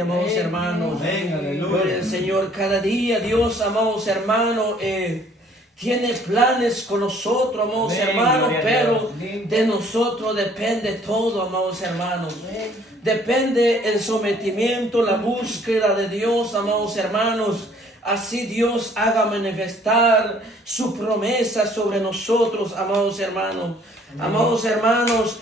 Amados hermanos, gloria al Señor. Cada día Dios, amados hermanos, tiene planes con nosotros, amados hermanos, pero de nosotros depende todo, amados hermanos. Depende el sometimiento, la búsqueda de Dios, amados hermanos. Así Dios haga manifestar su promesa sobre nosotros, amados hermanos. Amados hermanos,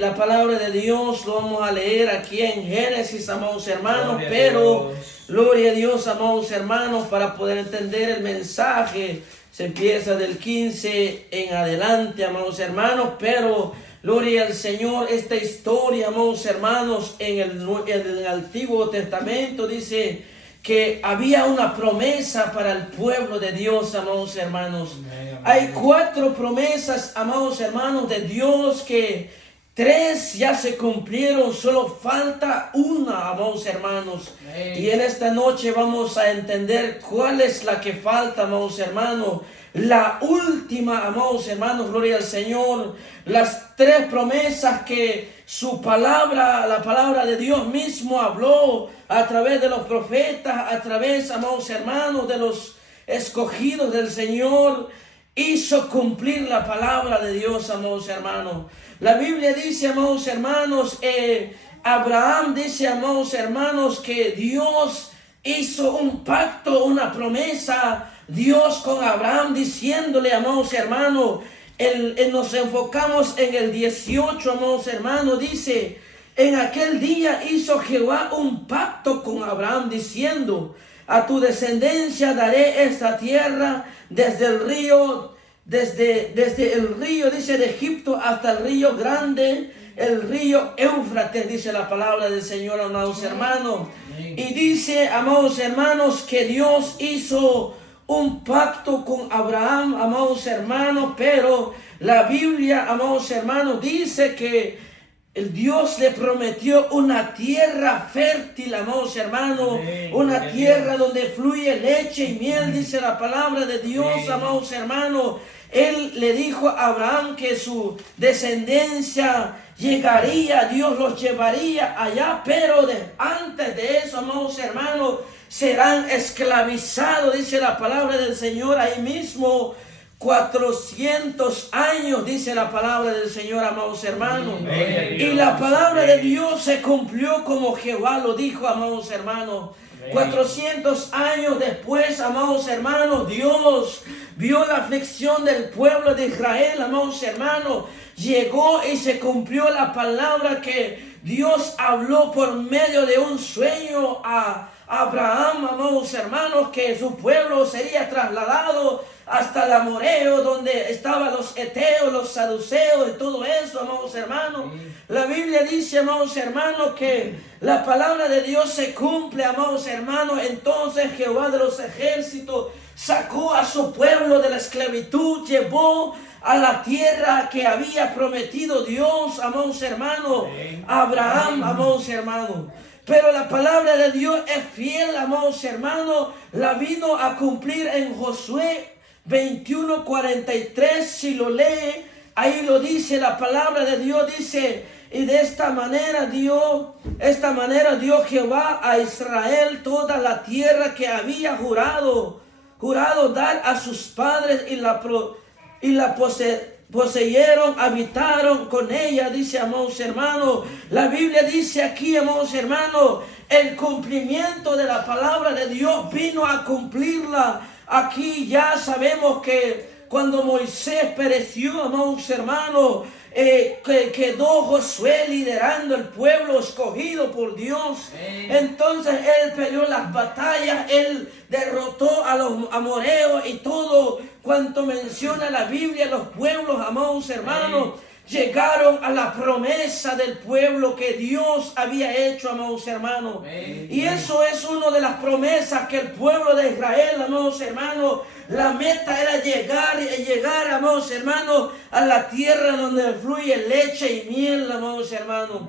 la palabra de Dios lo vamos a leer aquí en Génesis, amados hermanos, pero gloria a Dios, amados hermanos, para poder entender el mensaje, se empieza del 15 en adelante, amados hermanos, pero gloria al Señor, esta historia, amados hermanos, en el Antiguo Testamento dice que había una promesa para el pueblo de Dios, amados hermanos. Hay 4 promesas, amados hermanos, de Dios, que 3 ya se cumplieron, solo falta una, amados hermanos. Y en esta noche vamos a entender cuál es la que falta, amados hermanos. La última, amados hermanos, gloria al Señor. Las 3 promesas que su palabra, la palabra de Dios mismo habló a través de los profetas, a través, amados hermanos, de los escogidos del Señor, hizo cumplir la palabra de Dios, amados hermanos. La Biblia dice, amados hermanos, Abraham dice, amados hermanos, que Dios hizo un pacto, una promesa, Dios con Abraham, diciéndole, amados hermanos, nos enfocamos en el 18, amados hermanos, dice: en aquel día hizo Jehová un pacto con Abraham, diciendo: a tu descendencia daré esta tierra desde el río, dice, de Egipto hasta el río grande, el río Éufrates, dice la palabra del Señor, amados hermanos. Y dice, amados hermanos, que Dios hizo un pacto con Abraham, amados hermanos, pero la Biblia, amados hermanos, dice que el Dios le prometió una tierra fértil, amados hermanos, una tierra donde fluye leche y miel, dice la palabra de Dios, amados hermanos. Él le dijo a Abraham que su descendencia llegaría, Dios los llevaría allá, pero antes de eso, amados hermanos, serán esclavizados, dice la palabra del Señor, ahí mismo 400 años, dice la palabra del Señor, amados hermanos. Y la palabra de Dios se cumplió como Jehová lo dijo, amados hermanos. 400 años después, amados hermanos, Dios vio la aflicción del pueblo de Israel, amados hermanos. Llegó y se cumplió la palabra que Dios habló por medio de un sueño a Abraham, amados hermanos, que su pueblo sería trasladado hasta el Amoreo, donde estaban los Eteos, los Saduceos y todo eso, amados hermanos. La Biblia dice, amados hermanos, que la palabra de Dios se cumple, amados hermanos. Entonces Jehová de los ejércitos sacó a su pueblo de la esclavitud, llevó a la tierra que había prometido Dios, amados hermanos, a Abraham, amados hermanos. Pero la palabra de Dios es fiel, amados hermanos. La vino a cumplir en Josué 21:43. Si lo lee, ahí lo dice la palabra de Dios. Dice: y de esta manera dio Jehová a Israel toda la tierra que había jurado dar a sus padres, y la poseyeron, habitaron con ella, dice, amados hermanos. La Biblia dice aquí, amados hermanos, el cumplimiento de la palabra de Dios vino a cumplirla. Aquí ya sabemos que cuando Moisés pereció, amados hermanos, quedó Josué liderando el pueblo escogido por Dios. Entonces él peleó las batallas, él derrotó a los amoreos y todo cuanto menciona la Biblia. Los pueblos, amados hermanos, llegaron a la promesa del pueblo que Dios había hecho, amados hermanos. Y eso es una de las promesas que el pueblo de Israel, amados hermanos, la meta era llegar, amados hermanos, a la tierra donde fluye leche y miel, amados hermanos.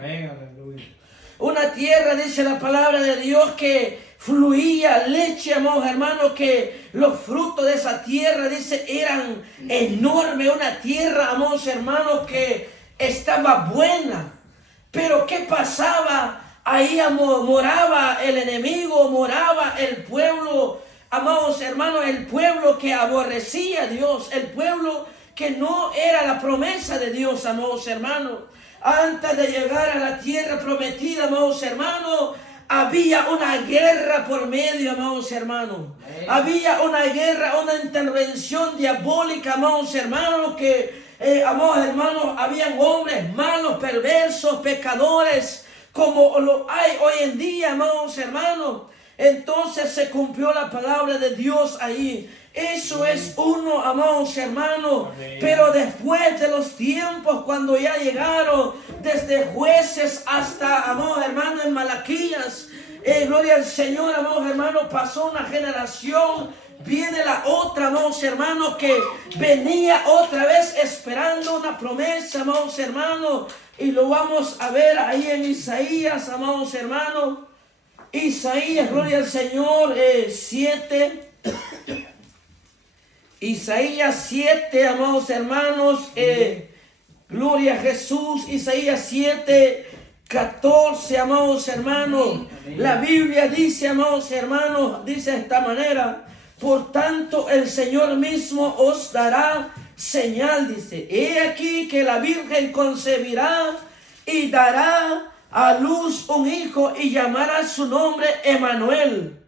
Una tierra, dice la palabra de Dios, que fluía leche, amados hermanos, que los frutos de esa tierra, dice, eran enormes. Una tierra, amados hermanos, que estaba buena. Pero ¿qué pasaba ahí moraba el enemigo, moraba el pueblo, amados hermanos, el pueblo que aborrecía a Dios, el pueblo que no era la promesa de Dios, amados hermanos. Antes de llegar a la tierra prometida, amados hermanos, había una guerra por medio, amados hermanos. Había una guerra, una intervención diabólica, amados hermanos, amados hermanos, habían hombres malos, perversos, pecadores, como lo hay hoy en día, amados hermanos. Entonces se cumplió la palabra de Dios ahí. Eso es uno, amados hermanos. Pero después de los tiempos, cuando ya llegaron, desde Jueces hasta, amados hermanos, en Malaquías, gloria al Señor, amados hermanos, pasó una generación. Viene la otra, amados hermanos, que venía otra vez esperando una promesa, amados hermanos. Y lo vamos a ver ahí en Isaías, amados hermanos. Isaías, gloria al Señor, 7. Isaías 7, amados hermanos, gloria a Jesús. Isaías 7, 14, amados hermanos. La Biblia dice, amados hermanos, dice de esta manera: por tanto el Señor mismo os dará señal, dice. He aquí que la Virgen concebirá y dará a luz un hijo y llamará su nombre Emmanuel.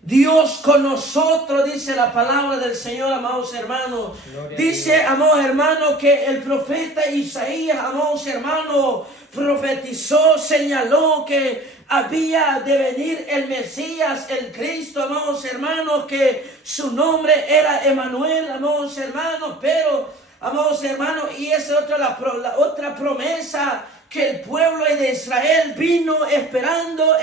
Dios con nosotros, dice la palabra del Señor, amados hermanos. Dice, amados hermanos, que el profeta Isaías, amados hermanos, profetizó, señaló que había de venir el Mesías, el Cristo, amados hermanos, que su nombre era Emmanuel, amados hermanos. Pero, amados hermanos, y esa es la otra promesa que el pueblo de Israel vino esperando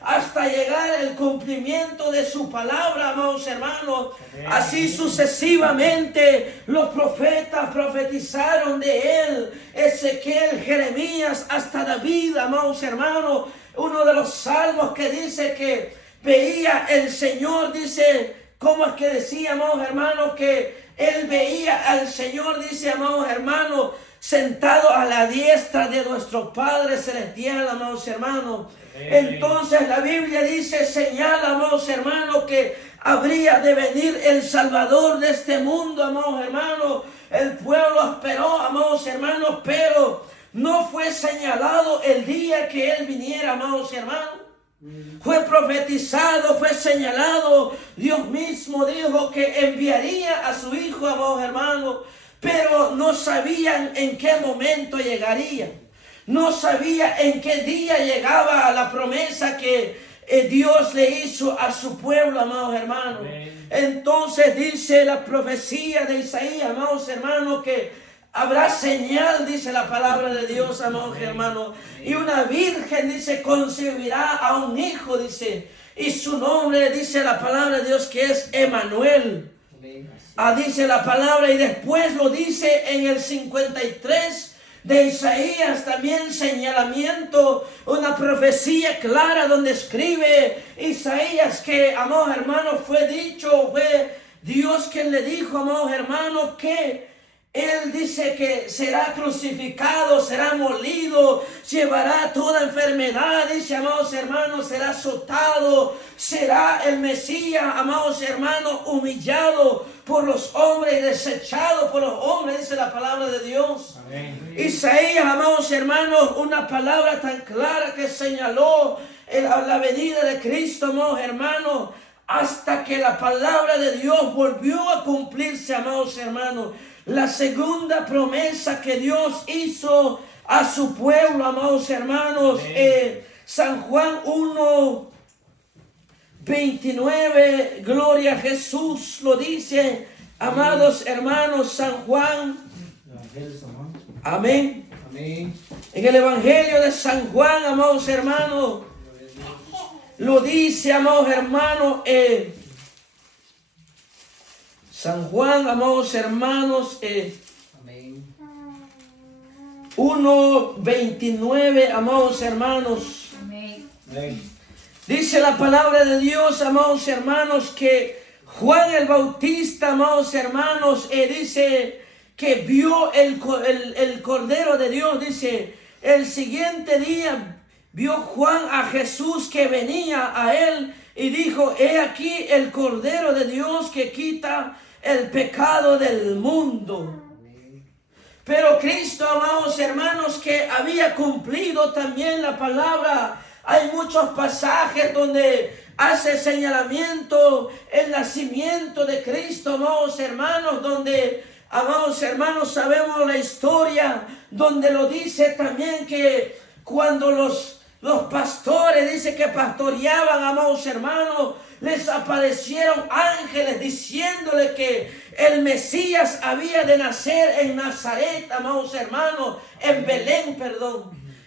hasta llegar el cumplimiento de su palabra, amados hermanos. Así sucesivamente los profetas profetizaron de él, Ezequiel, Jeremías, hasta David, amados hermanos. Uno de los salmos que dice que veía el Señor, dice, ¿cómo es que decía, amados hermanos? Que él veía al Señor, dice, amados hermanos, sentado a la diestra de nuestro Padre Celestial, amados hermanos. Entonces la Biblia dice, señala, amados hermanos, que habría de venir el Salvador de este mundo, amados hermanos. El pueblo esperó, amados hermanos, pero no fue señalado el día que Él viniera, amados hermanos. Fue profetizado, fue señalado. Dios mismo dijo que enviaría a su Hijo, amados hermanos, pero no sabían en qué momento llegaría. No sabía en qué día llegaba la promesa que Dios le hizo a su pueblo, amados hermanos. Entonces dice la profecía de Isaías, amados hermanos, que habrá señal, dice la palabra de Dios, amados hermanos. Y una virgen, dice, concebirá a un hijo, dice. Y su nombre, dice la palabra de Dios, que es Emmanuel. Dice la palabra, y después lo dice en el 53 de Isaías, también señalamiento, una profecía clara donde escribe Isaías que, amados hermanos, fue Dios quien le dijo, amados hermanos, que Él dice que será crucificado, será molido, llevará toda enfermedad, dice, amados hermanos, será azotado, será el Mesías, amados hermanos, humillado por los hombres, desechado por los hombres, dice la palabra de Dios. Amén. Isaías, amados hermanos, una palabra tan clara que señaló la venida de Cristo, amados hermanos, hasta que la palabra de Dios volvió a cumplirse, amados hermanos. La segunda promesa que Dios hizo a su pueblo, amados hermanos, San Juan 1, 29, gloria a Jesús, lo dice, amados hermanos, San Juan. Amén. Amén. En el Evangelio de San Juan, amados hermanos, lo dice, amados hermanos, San Juan, amados hermanos, 1:29, amados hermanos. Amén. Dice la palabra de Dios, amados hermanos, que Juan el Bautista, amados hermanos, dice que vio el Cordero de Dios. Dice, el siguiente día vio Juan a Jesús que venía a él y dijo: he aquí el Cordero de Dios que quita el pecado del mundo. Pero Cristo, amados hermanos, que había cumplido también la palabra. Hay muchos pasajes donde hace señalamiento el nacimiento de Cristo, amados hermanos, donde, amados hermanos, sabemos la historia, donde lo dice también que cuando los pastores, dice que pastoreaban, amados hermanos, les aparecieron ángeles diciéndole que el Mesías había de nacer en Nazaret, amados hermanos, en Belén,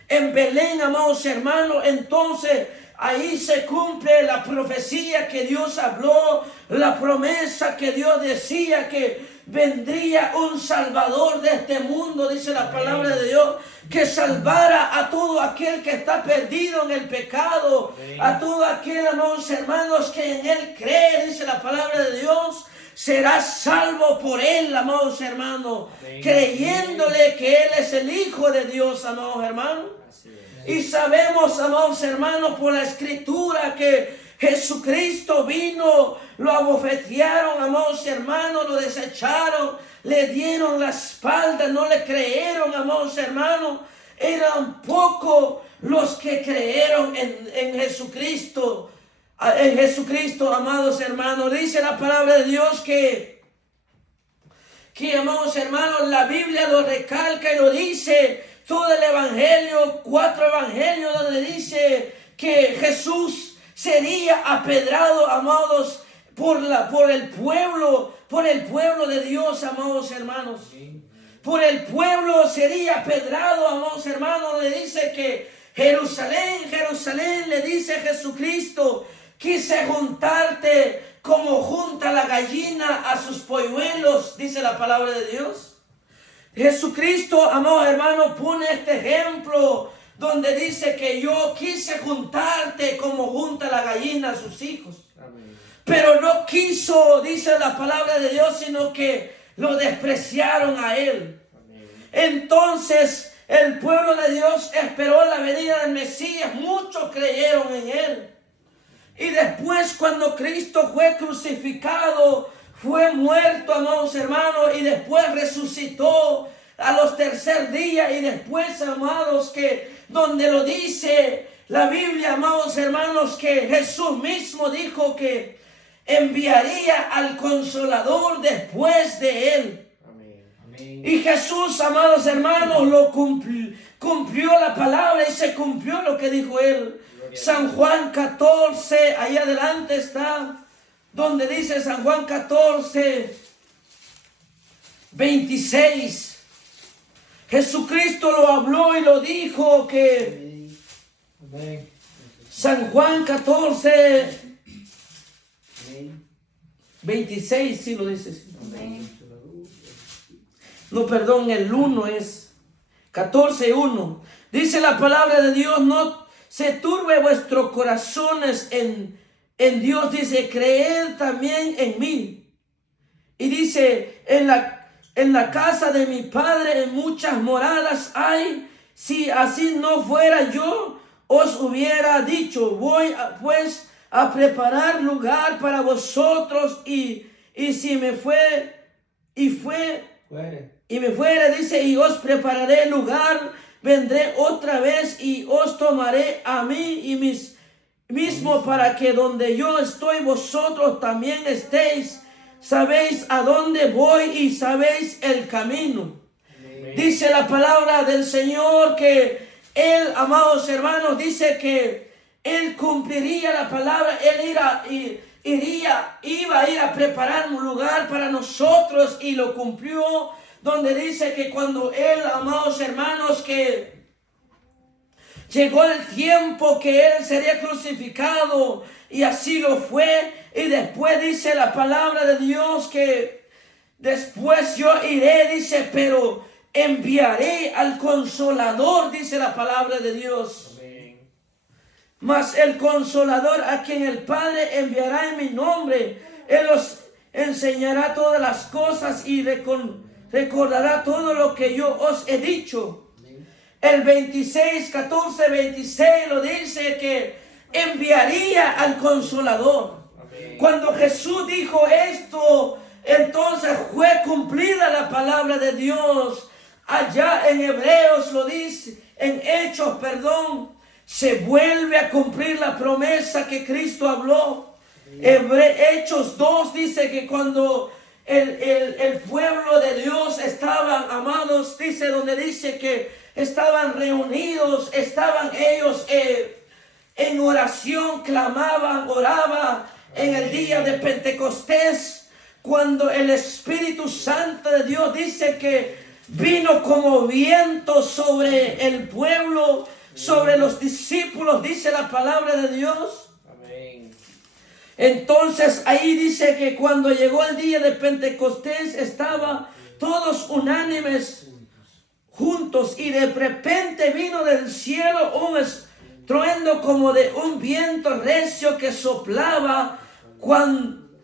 en Belén, amados hermanos. Entonces ahí se cumple la profecía que Dios habló, la promesa que Dios decía que vendría un Salvador de este mundo, dice la palabra de Dios, que salvara a todo aquel que está perdido en el pecado, a todo aquel, amados hermanos, que en él cree, dice la palabra de Dios, será salvo por él, amados hermanos, creyéndole que él es el Hijo de Dios, amados hermanos. Y sabemos, amados hermanos, por la Escritura que Jesucristo vino, lo abofetearon, amados hermanos, lo desecharon, le dieron la espalda, no le creyeron, amados hermanos. Eran pocos los que creyeron en Jesucristo. En Jesucristo, amados hermanos. Dice la palabra de Dios que amados hermanos, la Biblia lo recalca y lo dice. Todo el evangelio, 4 evangelios, donde dice que Jesús sería apedrado, amados, por el pueblo de Dios, amados hermanos. Por el pueblo sería apedrado, amados hermanos. Le dice que Jerusalén, Jerusalén, le dice Jesucristo, quise juntarte como junta la gallina a sus polluelos, dice la palabra de Dios. Jesucristo, amados hermanos, pone este ejemplo donde dice que yo quise juntarte como junta la gallina a sus hijos. Amén. Pero no quiso, dice la palabra de Dios, sino que lo despreciaron a él. Amén. Entonces el pueblo de Dios esperó la venida del Mesías, muchos creyeron en él. Y después, cuando Cristo fue crucificado, fue muerto, amados hermanos, y después resucitó a los 3 días. Y después, amados, que donde lo dice la Biblia, amados hermanos, que Jesús mismo dijo que enviaría al Consolador después de él. Amén. Y Jesús, amados hermanos, lo cumplió la palabra y se cumplió lo que dijo él. San Juan 14, ahí adelante está, donde dice San Juan 14, 26. Jesucristo lo habló y lo dijo que San Juan 14, 26, sí lo dice. No, perdón, el 1 es 14:1. Dice la palabra de Dios: no se turbe vuestros corazones en Dios, dice, creed también en mí. Y dice, en la casa de mi Padre muchas moradas hay. Si así no fuera, yo os hubiera dicho, voy pues a preparar lugar para vosotros, y si me fuere, dice, y os prepararé lugar, vendré otra vez y os tomaré a mí y mismo, para que donde yo estoy vosotros también estéis. Sabéis a dónde voy y sabéis el camino. Amén. Dice la palabra del Señor que Él, amados hermanos, dice que Él cumpliría la palabra. Él iba a ir a preparar un lugar para nosotros, y lo cumplió, donde dice que cuando Él, amados hermanos, que llegó el tiempo que Él sería crucificado, y así lo fue. Y después dice la palabra de Dios que después yo iré, dice, pero enviaré al Consolador, dice la palabra de Dios. Amén. Mas el Consolador, a quien el Padre enviará en mi nombre, Él os enseñará todas las cosas y recordará todo lo que yo os he dicho. Amén. el 26, 14, 26 lo dice que enviaría al Consolador. Cuando Jesús dijo esto, entonces fue cumplida la palabra de Dios. Allá en Hebreos lo dice, en Hechos, perdón, se vuelve a cumplir la promesa que Cristo habló. Hechos 2 dice que cuando el pueblo de Dios estaban, amados, dice donde dice que estaban reunidos, estaban ellos en oración, clamaban, oraban en el día de Pentecostés, cuando el Espíritu Santo de Dios dice que vino como viento sobre el pueblo, sobre los discípulos, dice la palabra de Dios. Amén. Entonces ahí dice que cuando llegó el día de Pentecostés estaban todos unánimes juntos y de repente vino del cielo un estruendo como de un viento recio que soplaba,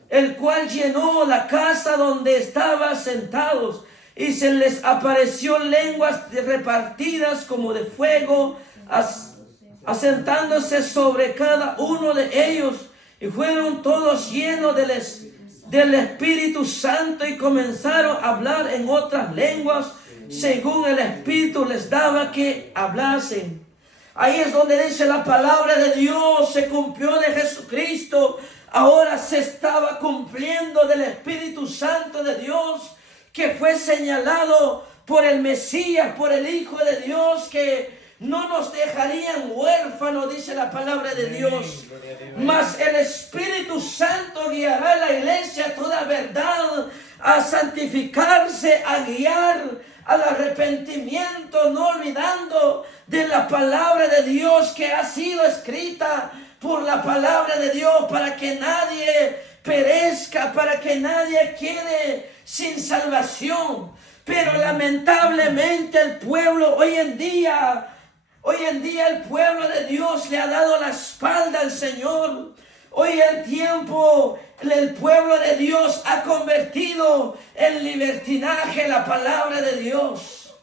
el cual llenó la casa donde estaban sentados, y se les apareció lenguas repartidas como de fuego, asentándose sobre cada uno de ellos, y fueron todos llenos del Espíritu Santo y comenzaron a hablar en otras lenguas según el Espíritu les daba que hablasen. Ahí es donde dice la palabra de Dios, se cumplió de Jesucristo, ahora se estaba cumpliendo del Espíritu Santo de Dios, que fue señalado por el Mesías, por el Hijo de Dios, que no nos dejarían huérfanos, dice la palabra de Dios. Mas el Espíritu Santo guiará a la iglesia a toda verdad, a santificarse, a guiar al arrepentimiento, no olvidando de la palabra de Dios que ha sido escrita por la palabra de Dios, para que nadie perezca, para que nadie quede sin salvación. Pero lamentablemente el pueblo hoy en día el pueblo de Dios le ha dado la espalda al Señor. Hoy el tiempo, el pueblo de Dios ha convertido en libertinaje la palabra de Dios.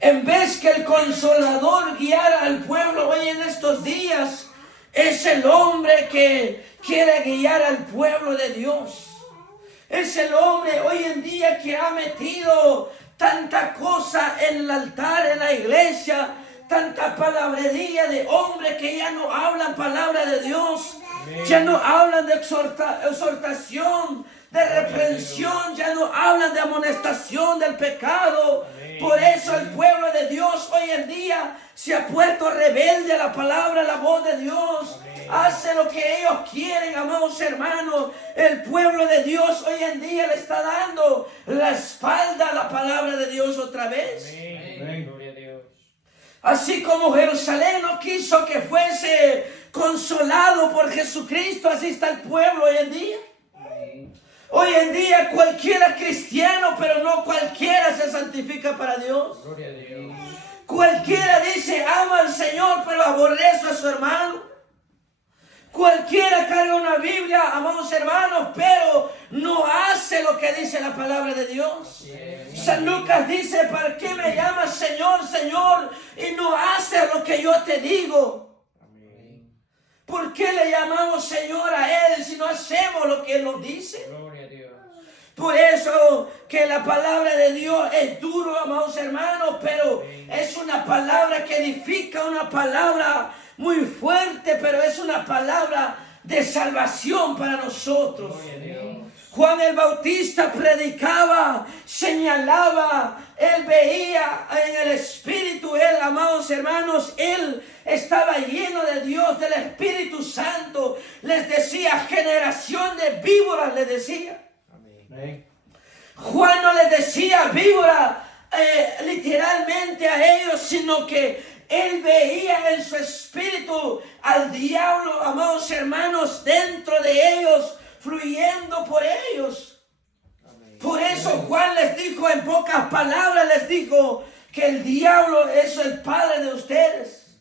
En vez que el Consolador guiara al pueblo hoy en estos días, es el hombre que quiere guiar al pueblo de Dios. Es el hombre hoy en día que ha metido tanta cosa en el altar, en la iglesia, tanta palabrería de hombres que ya no hablan palabra de Dios, ya no hablan de exhortación, de reprensión, ya no hablan de amonestación del pecado. Por eso el pueblo de Dios hoy en día se ha puesto rebelde a la palabra, a la voz de Dios. Hace lo que ellos quieren, amados hermanos. El pueblo de Dios hoy en día le está dando la espalda a la palabra de Dios otra vez. Amén. Gloria a Dios. Así como Jerusalén no quiso que fuese consolado por Jesucristo, así está el pueblo hoy en día. Hoy en día cualquiera cristiano, pero no cualquiera se santifica para Dios. Gloria a Dios. Cualquiera dice ama al Señor, pero aborrece a su hermano. Cualquiera carga una Biblia, amados hermanos, pero no hace lo que dice la palabra de Dios. San Lucas dice, ¿para qué me llamas Señor, Señor, y no haces lo que yo te digo? ¿Por qué le llamamos Señor a Él si no hacemos lo que Él nos dice? Gloria a Dios. Por eso que la palabra de Dios es duro, amados hermanos, pero es una palabra que edifica, una palabra muy fuerte, pero es una palabra de salvación para nosotros. Juan el Bautista predicaba, señalaba, él veía en el Espíritu, él, amados hermanos, él estaba lleno de Dios, del Espíritu Santo. Les decía, generación de víboras, les decía. Amén. Juan no les decía víbora literalmente a ellos, sino que él veía en su espíritu al diablo, amados hermanos, dentro de ellos, fluyendo por ellos. Amén. Por eso Juan les dijo, en pocas palabras les dijo, que el diablo es el padre de ustedes.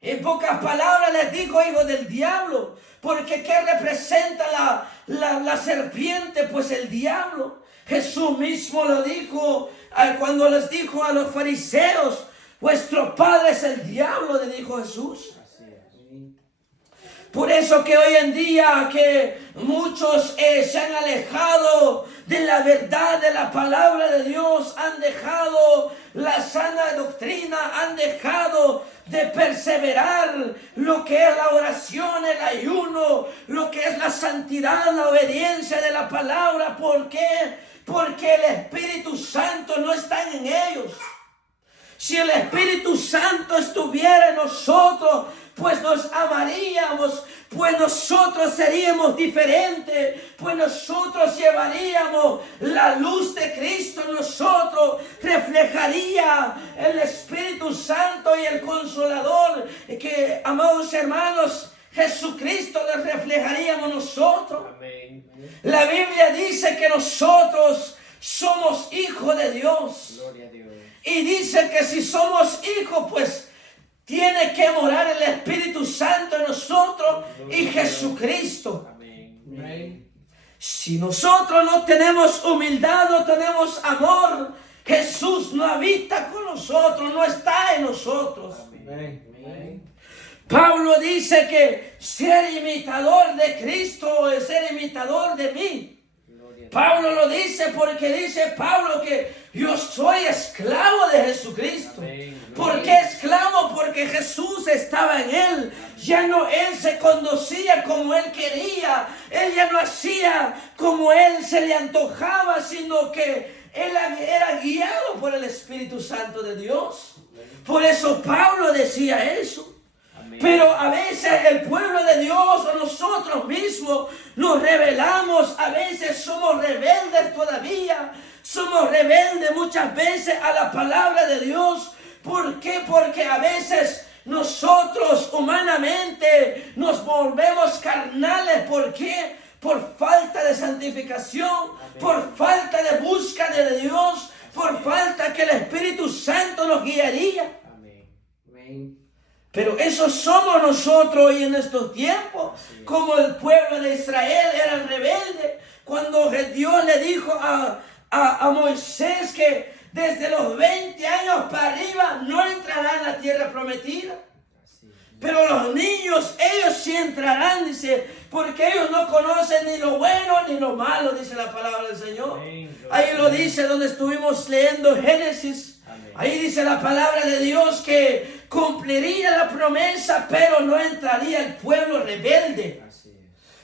En pocas palabras les dijo, hijo del diablo, porque ¿qué representa la serpiente? Pues el diablo. Jesús mismo lo dijo cuando les dijo a los fariseos, vuestro padre es el diablo, le dijo Jesús. Por eso que hoy en día que muchos se han alejado de la verdad de la palabra de Dios, han dejado la sana doctrina, han dejado de perseverar lo que es la oración, el ayuno, lo que es la santidad, la obediencia de la palabra. ¿Por qué? Porque el Espíritu Santo no está en ellos. Si el Espíritu Santo estuviera en nosotros, pues nos amaríamos, pues nosotros seríamos diferentes, pues nosotros llevaríamos la luz de Cristo en nosotros, reflejaría el Espíritu Santo y el Consolador, que, amados hermanos, Jesucristo le reflejaríamos nosotros. Amén. La Biblia dice que nosotros somos hijos de Dios. Gloria a Dios. Y dice que si somos hijos, pues tiene que morar el Espíritu Santo en nosotros y Jesucristo. Amén. Si nosotros no tenemos humildad, no tenemos amor, Jesús no habita con nosotros, no está en nosotros. Amén. Pablo dice que ser imitador de Cristo es ser imitador de mí. Pablo lo dice porque dice Pablo que yo soy esclavo de Jesucristo. ¿Por qué esclavo? Porque Jesús estaba en él. Ya no él se conducía como él quería. Él ya no hacía como él se le antojaba, sino que él era guiado por el Espíritu Santo de Dios. Por eso Pablo decía eso. Pero a veces el pueblo de Dios o nosotros mismos nos rebelamos, a veces somos rebeldes todavía, somos rebeldes muchas veces a la palabra de Dios. ¿Por qué? Porque a veces nosotros humanamente nos volvemos carnales. ¿Por qué? Por falta de santificación, por falta de búsqueda de Dios, por falta que el Espíritu Santo nos guiaría. Amén. Pero eso somos nosotros hoy en estos tiempos, como el pueblo de Israel eran rebeldes. Cuando Dios le dijo a Moisés que desde los 20 años para arriba no entrarán a la tierra prometida. Pero los niños, ellos sí entrarán, dice, porque ellos no conocen ni lo bueno ni lo malo, dice la palabra del Señor. Ahí lo dice donde estuvimos leyendo Génesis. Ahí dice la palabra de Dios que cumpliría la promesa, pero no entraría el pueblo rebelde.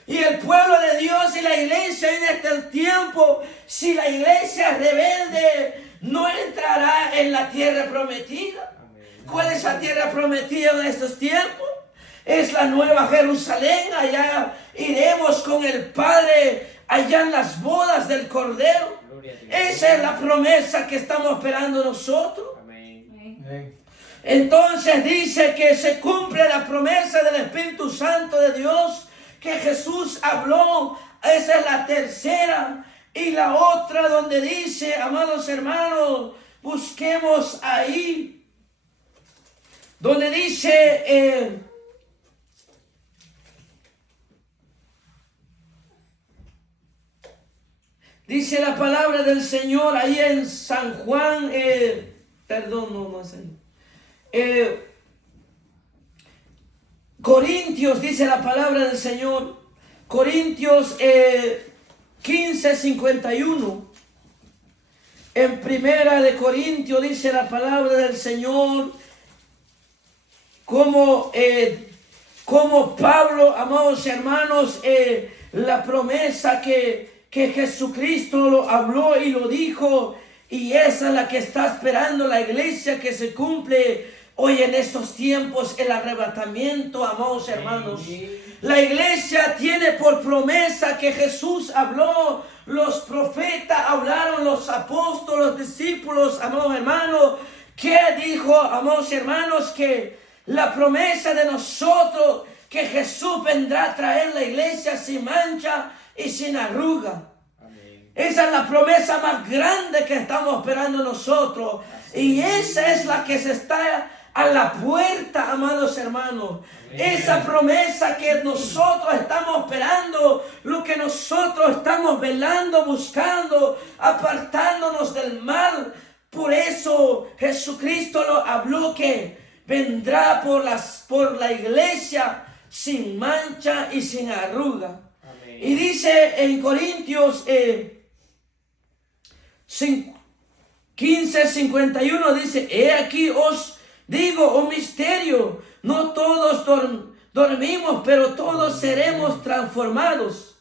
Y el pueblo de Dios y la iglesia en este tiempo, si la iglesia es rebelde, no entrará en la tierra prometida. ¿Cuál es la tierra prometida en estos tiempos? Es la nueva Jerusalén. Allá iremos con el Padre, allá en las bodas del Cordero. Esa es la promesa que estamos esperando nosotros. Amén. Entonces dice que se cumple la promesa del Espíritu Santo de Dios que Jesús habló. Esa es la tercera. Y la otra donde dice, amados hermanos, busquemos ahí. Donde dice, dice la palabra del Señor ahí en San Juan, Corintios, dice la palabra del Señor, Corintios 15:51. En primera de Corintios dice la palabra del Señor, como Pablo, amados hermanos, la promesa que Jesucristo lo habló y lo dijo, y esa es la que está esperando la iglesia, que se cumple hoy en estos tiempos, el arrebatamiento, amados hermanos. La iglesia tiene por promesa que Jesús habló, los profetas hablaron, los apóstoles, los discípulos, amados hermanos, que dijo, amados hermanos, que la promesa de nosotros, que Jesús vendrá a traer la iglesia sin mancha y sin arruga. Amén. Esa es la promesa más grande que estamos esperando nosotros. Y esa es la que se está a la puerta, amados hermanos. Amén. Esa promesa que nosotros estamos esperando, lo que nosotros estamos velando, buscando, apartándonos del mal, Por eso Jesucristo lo habló que vendrá por la iglesia sin mancha y sin arruga. Amén. Y dice en Corintios 15:51, dice: he aquí os digo un misterio, no todos dormimos, pero todos seremos transformados.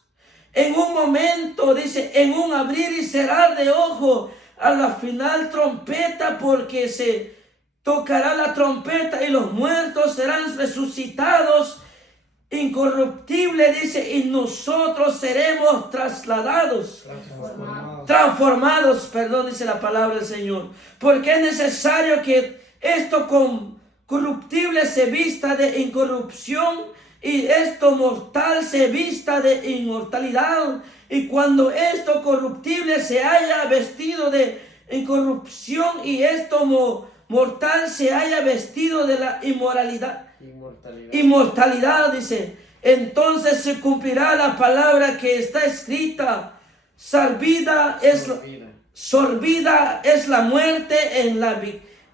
En un momento, dice, en un abrir y cerrar de ojo, a la final trompeta, porque se tocará la trompeta y los muertos serán resucitados incorruptibles, dice, y nosotros seremos trasladados, transformados, perdón, dice la palabra del Señor, porque es necesario que esto corruptible se vista de incorrupción y esto mortal se vista de inmortalidad. Y cuando esto corruptible se haya vestido de incorrupción y esto mortal se haya vestido de la inmortalidad, dice, entonces se cumplirá la palabra que está escrita: sorbida es la muerte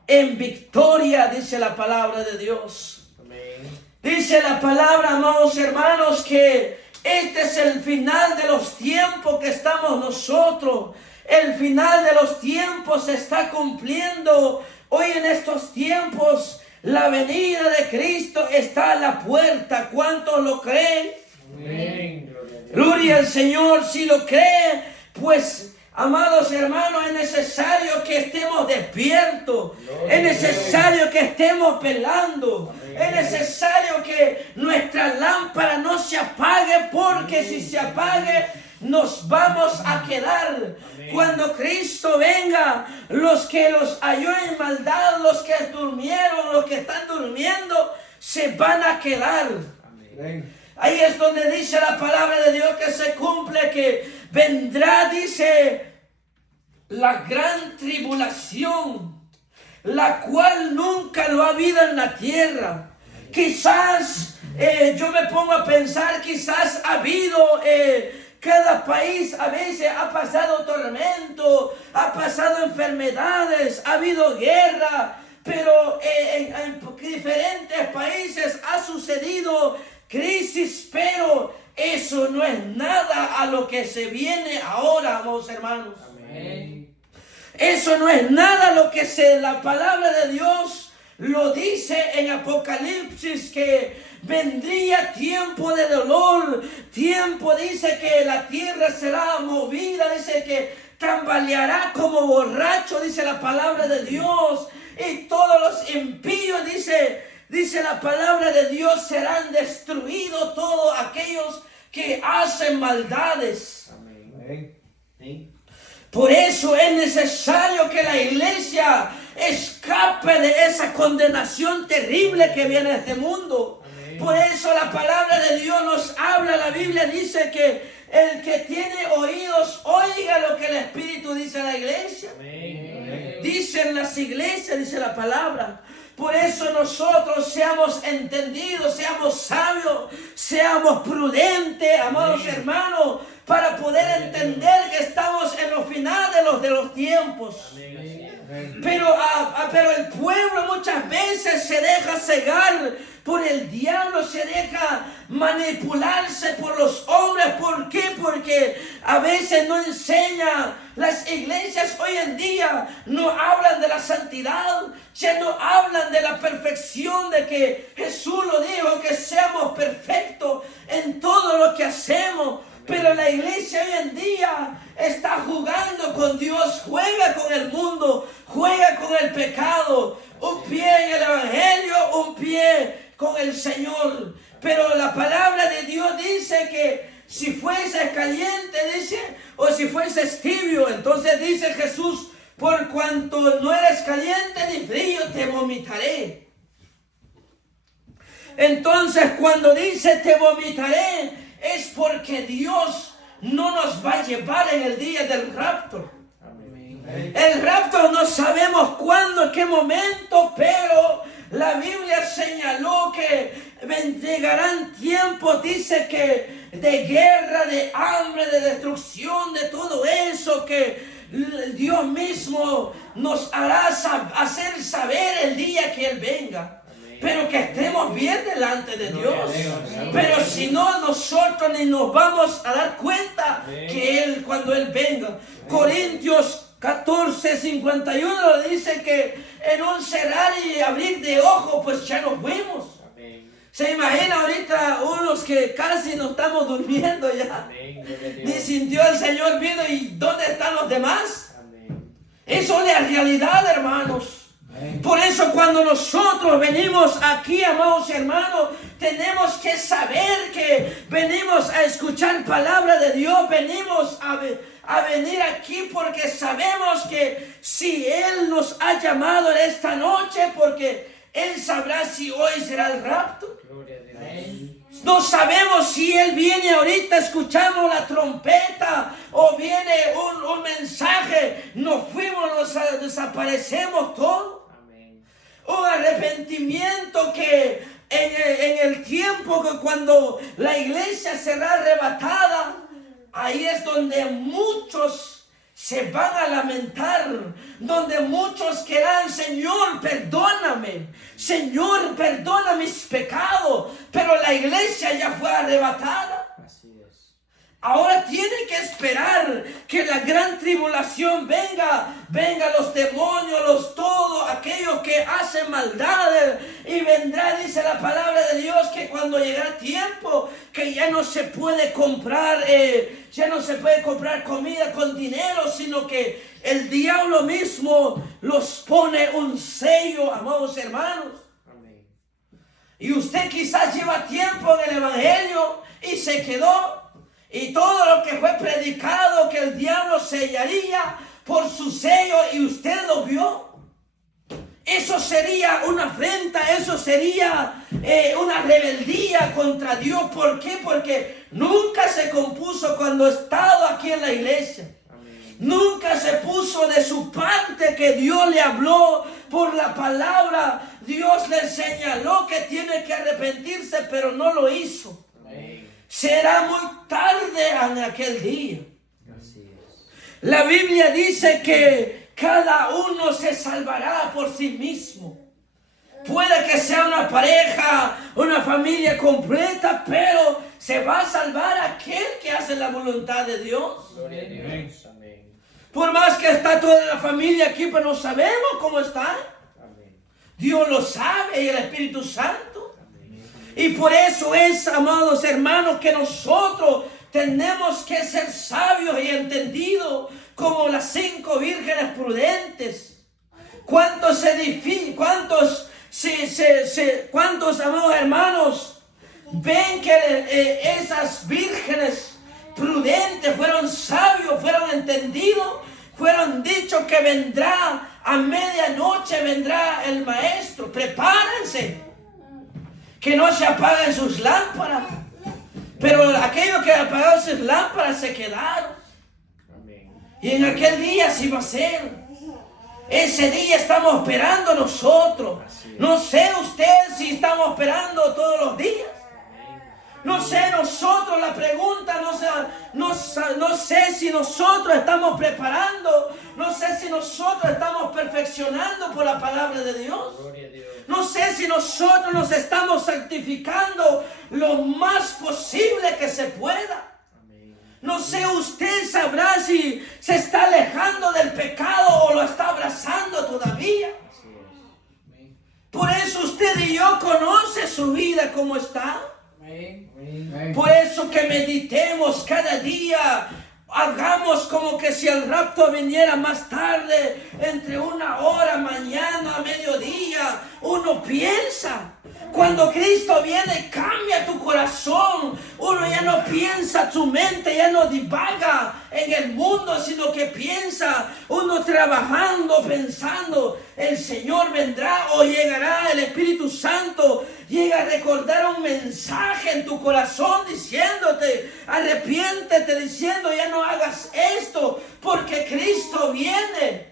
en victoria, dice la palabra de Dios. Amén. Dice la palabra, amados hermanos, que este es el final de los tiempos que estamos nosotros. El final de los tiempos se está cumpliendo. Hoy en estos tiempos la venida de Cristo está a la puerta. ¿Cuántos lo creen? Amén. Gloria al Señor. Si lo cree, pues, amados hermanos, es necesario que estemos despiertos. Es necesario que estemos velando. Es necesario que nuestra lámpara no se apague, porque si se apague, nos vamos a quedar. Cuando Cristo venga, los que los halló en maldad, los que durmieron, los que están durmiendo, se van a quedar. Amén. Ahí es donde dice la palabra de Dios que se cumple, que vendrá, dice, la gran tribulación, la cual nunca lo ha habido en la tierra. Quizás yo me pongo a pensar, quizás ha habido, cada país a veces ha pasado tormento, ha pasado enfermedades, ha habido guerra, pero en diferentes países ha sucedido crisis, pero eso no es nada a lo que se viene ahora, amados hermanos. Amén. Eso no es nada a lo que la palabra de Dios lo dice en Apocalipsis, que vendría tiempo de dolor, tiempo, dice, que la tierra será movida, dice que tambaleará como borracho, dice la palabra de Dios, y todos los impíos, dice la palabra de Dios, serán destruidos todos aquellos que hacen maldades. Amén. Amén. Por eso es necesario que la iglesia escape de esa condenación terrible que viene a este mundo. Amén. Por eso la palabra de Dios nos habla, la Biblia dice que el que tiene oídos, oiga lo que el Espíritu dice a la iglesia. Amén. Dicen las iglesias, dice la palabra. Por eso nosotros seamos entendidos, seamos sabios, seamos prudentes, amados hermanos, para poder entender que estamos en los finales de los tiempos. Pero el pueblo muchas veces se deja cegar por el diablo, se deja manipularse por los hombres. ¿Por qué? Porque a veces no enseña. Las iglesias hoy en día no hablan de la santidad, ya no hablan de la perfección, de que Jesús lo dijo, que seamos perfectos en todo lo que hacemos. Pero la iglesia hoy en día está jugando con Dios, juega con el mundo, juega con el pecado. Un pie en el evangelio, un pie con el Señor. Pero la palabra de Dios dice que si fueses caliente, dice, o si fueses tibio, entonces dice Jesús, por cuanto no eres caliente ni frío, te vomitaré. Entonces cuando dice te vomitaré, es porque Dios no nos va a llevar en el día del rapto. Amén. El rapto no sabemos cuándo, en qué momento, pero la Biblia señaló que llegarán tiempos, dice que de guerra, de hambre, de destrucción, de todo eso, que Dios mismo nos hará hacer saber el día que Él venga. Pero que estemos bien delante de Dios. Pero si no, nosotros ni nos vamos a dar cuenta que Él, cuando Él venga. Corintios 14:51 dice que en un cerrar y abrir de ojos, pues ya nos fuimos. Se imagina ahorita unos que casi no estamos durmiendo ya. Ni sintió el Señor vino y ¿dónde están los demás? Eso es la realidad, hermanos. Por eso cuando nosotros venimos aquí, amados hermanos, tenemos que saber que venimos a escuchar palabra de Dios, venimos a venir aquí porque sabemos que si Él nos ha llamado en esta noche, porque Él sabrá si hoy será el rapto. No sabemos si Él viene ahorita, escuchamos la trompeta o viene un mensaje, nos fuimos, nos desaparecemos todos. Un arrepentimiento que en el tiempo que cuando la iglesia será arrebatada, ahí es donde muchos se van a lamentar, donde muchos querrán, Señor, perdóname, Señor, perdona mis pecados, pero la iglesia ya fue arrebatada. Ahora tienen que esperar que la gran tribulación venga los demonios, todos aquellos que hacen maldades, y vendrá, dice la palabra de Dios, que cuando llegará tiempo que ya no se puede comprar, comida con dinero, sino que el diablo mismo los pone un sello, amados hermanos. Amén. Y usted quizás lleva tiempo en el evangelio y se quedó. Y todo lo que fue predicado que el diablo sellaría por su sello y usted lo vio. Eso sería una afrenta, eso sería una rebeldía contra Dios. ¿Por qué? Porque nunca se compuso cuando estaba aquí en la iglesia. Amén. Nunca se puso de su parte que Dios le habló por la palabra. Dios le señaló que tiene que arrepentirse, pero no lo hizo. Amén. Será muy tarde en aquel día. Así es. La Biblia dice que cada uno se salvará por sí mismo. Puede que sea una pareja, una familia completa, pero se va a salvar aquel que hace la voluntad de Dios. Gloria a Dios. Amén. Por más que está toda la familia aquí, pero no sabemos cómo está. Amén. Dios lo sabe y el Espíritu Santo. Y por eso es, amados hermanos, que nosotros tenemos que ser sabios y entendidos como las 5 vírgenes prudentes. ¿Cuántos amados hermanos ven que esas vírgenes prudentes fueron sabios, fueron entendidos, fueron dichos que vendrá a medianoche, vendrá el maestro? Prepárense. Que no se apaguen sus lámparas. Pero aquellos que apagaron sus lámparas se quedaron. Amén. Y en aquel día sí va a ser. Ese día estamos esperando nosotros. No sé usted si estamos esperando todos los días. No sé nosotros, la pregunta, no sé si nosotros estamos preparando, no sé si nosotros estamos perfeccionando por la palabra de Dios. No sé si nosotros nos estamos santificando lo más posible que se pueda. No sé, usted sabrá si se está alejando del pecado o lo está abrazando todavía. Por eso usted y yo conoce su vida cómo está. Por eso que meditemos cada día, hagamos como que si el rapto viniera más tarde, entre 1 hora, mañana, a mediodía. Uno piensa, cuando Cristo viene, cambia tu corazón. Uno ya no piensa, tu mente ya no divaga en el mundo, sino que piensa, uno trabajando, pensando, el Señor vendrá o llegará el Espíritu Santo, llega a recordar un mensaje en tu corazón diciéndote, arrepiéntete, diciendo, ya no hagas esto, porque Cristo viene.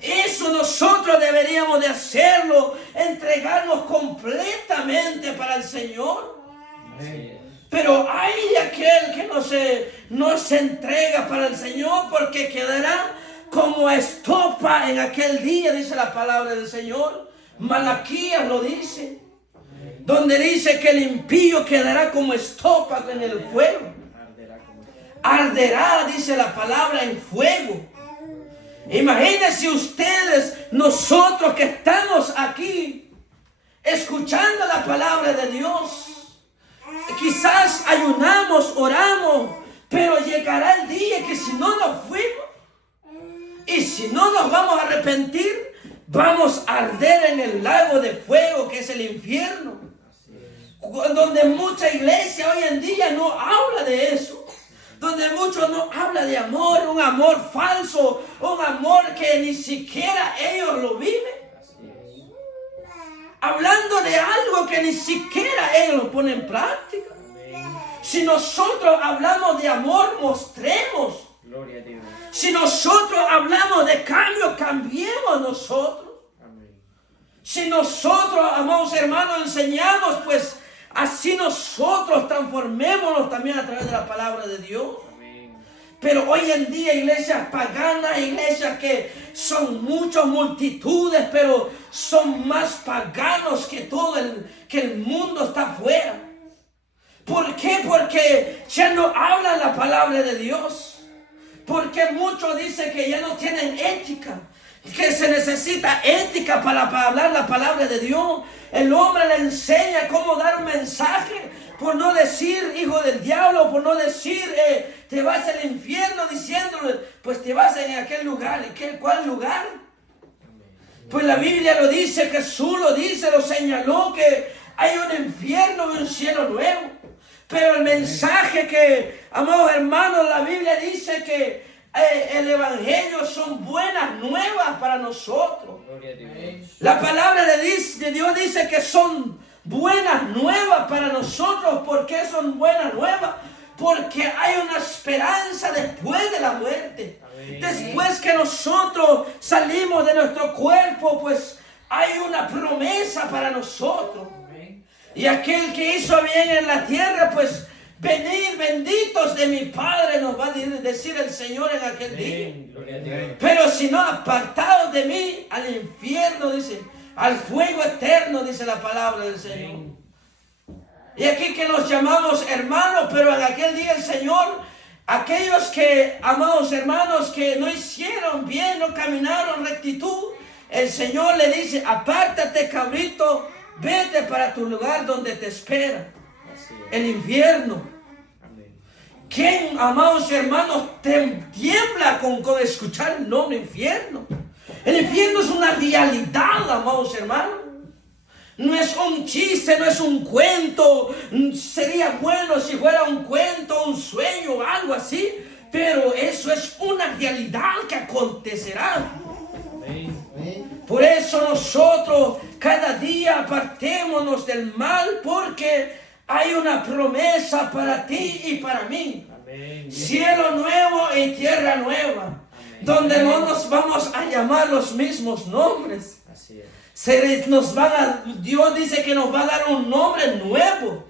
Eso nosotros deberíamos de hacerlo, entregarnos completamente para el Señor. Pero hay de aquel que no se entrega para el Señor, porque quedará como estopa en aquel día, dice la palabra del Señor. Malaquías lo dice, donde dice que el impío quedará como estopa en el fuego. Arderá, dice la palabra, en fuego. Imagínense ustedes, nosotros que estamos aquí escuchando la palabra de Dios. Quizás ayunamos, oramos, pero llegará el día que si no nos fuimos y si no nos vamos a arrepentir, vamos a arder en el lago de fuego que es el infierno. Donde mucha iglesia hoy en día no habla de eso. Donde muchos no hablan de amor, un amor falso, un amor que ni siquiera ellos lo viven. Hablando de algo que ni siquiera ellos lo ponen en práctica. Si nosotros hablamos de amor, mostremos. Gloria a Dios. Si nosotros hablamos de cambio, cambiemos nosotros. Amén. Si nosotros, amados hermanos, enseñamos, pues así nosotros transformémonos también a través de la palabra de Dios. Amén. Pero hoy en día iglesias paganas, iglesias que son muchas multitudes, pero son más paganos que que el mundo está afuera. ¿Por qué? Porque ya no hablan la palabra de Dios. Porque muchos dicen que ya no tienen ética. Que se necesita ética para hablar la palabra de Dios. El hombre le enseña cómo dar un mensaje. Por no decir hijo del diablo, por no decir te vas al infierno, diciéndole pues te vas en aquel lugar. ¿Y cuál lugar? Pues la Biblia lo dice, Jesús lo dice, lo señaló, que hay un infierno y un cielo nuevo. Pero el mensaje que, amados hermanos, la Biblia dice que el evangelio son buenas nuevas para nosotros. Gloria a Dios. La palabra de Dios dice que son buenas nuevas para nosotros. ¿Por qué son buenas nuevas? Porque hay una esperanza después de la muerte. Amén. Después que nosotros salimos de nuestro cuerpo, pues hay una promesa para nosotros. Amén. Y aquel que hizo bien en la tierra, pues venid benditos de mi Padre, nos va a decir el Señor en aquel día. Amén. Gloria a Dios. Pero si no, apartados de mí, al infierno, dice, al fuego eterno, dice la palabra del Señor. Amén. Y aquí que nos llamamos hermanos, pero en aquel día el Señor, aquellos que, amados hermanos, que no hicieron bien, no caminaron rectitud, el Señor le dice, apártate, cabrito, vete para tu lugar donde te espera, Así es. el infierno. Amén. ¿Quién, amados hermanos, tiembla con escuchar el nombre infierno? El infierno es una realidad, amados hermanos. No es un chiste, no es un cuento. Sería bueno si fuera un cuento, un sueño o algo así. Pero eso es una realidad que acontecerá. Amén. Por eso nosotros cada día apartémonos del mal, porque hay una promesa para ti y para mí. Amén. Cielo nuevo y tierra nueva. Amén. Donde no nos vamos a llamar los mismos nombres. Así es. Dios dice que nos va a dar un nombre nuevo.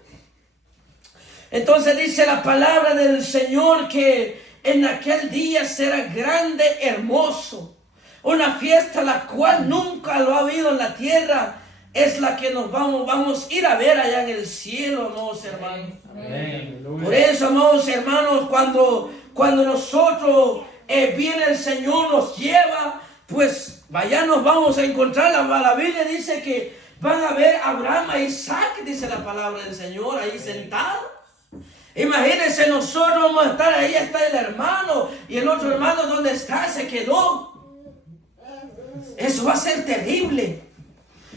Entonces dice la palabra del Señor que en aquel día será grande, hermoso. Una fiesta la cual nunca lo ha habido en la tierra. Es la que nos vamos a ir a ver allá en el cielo, amados hermanos. Amén. Por eso, amados hermanos, cuando nosotros viene el Señor, nos lleva, pues allá nos vamos a encontrar. La Biblia dice que van a ver a Abraham, a Isaac, dice la palabra del Señor, ahí sentado. Imagínense, nosotros vamos a estar ahí, está el hermano, y el otro hermano, ¿dónde está? Se quedó. Eso va a ser terrible.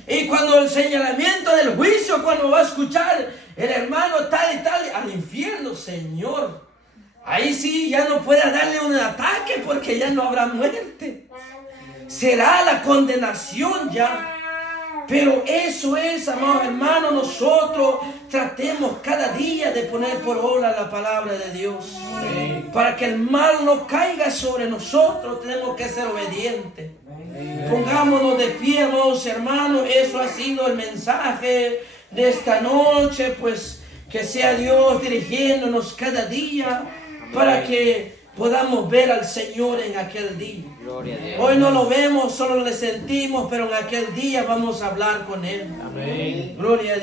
Y cuando el señalamiento del juicio, cuando va a escuchar el hermano tal y tal, al infierno, Señor, ahí sí ya no puede darle un ataque porque ya no habrá muerte. Será la condenación ya. Pero eso es, amados hermanos, nosotros tratemos cada día de poner por obra la palabra de Dios. Amén. Para que el mal no caiga sobre nosotros, tenemos que ser obedientes. Pongámonos de pie, amados hermanos. Eso ha sido el mensaje de esta noche. Pues que sea Dios dirigiéndonos cada día para que podamos ver al Señor en aquel día. Gloria a Dios. Hoy no lo vemos, solo le sentimos, pero en aquel día vamos a hablar con Él. Amén. Gloria a Dios.